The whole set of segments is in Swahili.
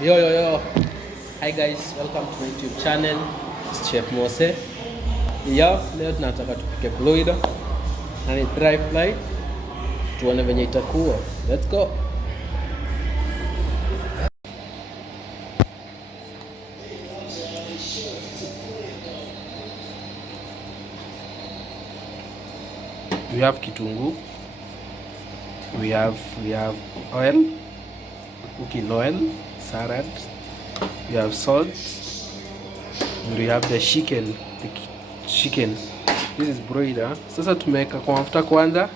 Yo. Hi guys, welcome to my YouTube channel. It's Chef Mose. Leo tunataka tupike broiler na ni dry fry. Tuone venye itakuwa. Let's go. We have kitunguu. We have oil, cooking oil, salad. We have salt, and we have the chicken. This is broiler. Sasa tumeweka kwa mafuta kwanza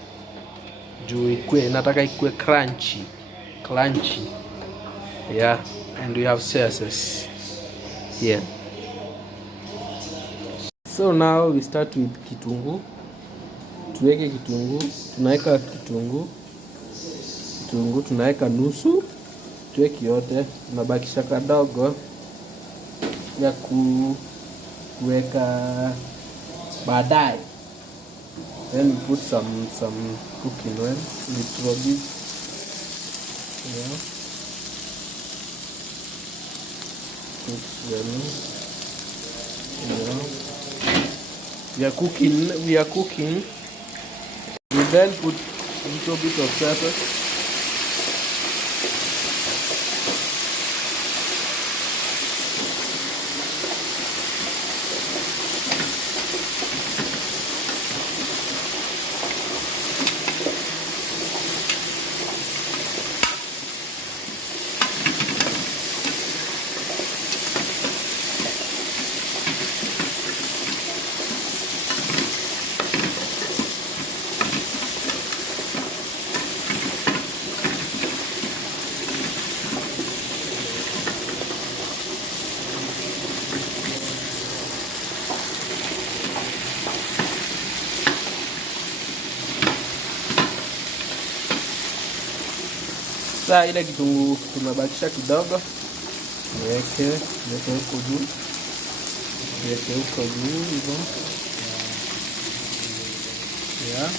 juu nataka ikue crunchy. Yeah, and we have sauces here. So now we start with kitunguu. Tuweke kitunguu, tunaweka kitunguu tunaweka nusu, tuweke yote, tunabakisha kadogo ya kuweka baadaye. Then we put some cooking oil, little bit, yeah. Put them, yeah. We are cooking. We then put a little bit of pepper. Sasa ile kitunguu tumebakisha kidogo, niweke huko juu, hivyo, yeah.